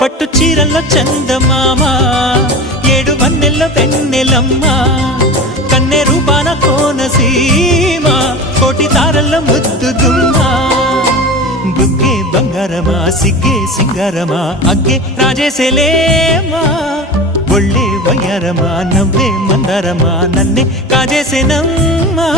పట్టు చీరల్లో చందమామ ఏడు వన్నెల్లో వెన్నెలమ్మ కన్నె రూపాన కోనసీమ కోటి తారల్లో ముద్దు గుమ్మ బుగ్గే బంగారమా సిగ్గే సింగారమా అగ్గే రాజేసేలేమా ఒళ్ళే వయ్యారమా నవ్వే మందారమా నన్నే కాజేసేనమ్మా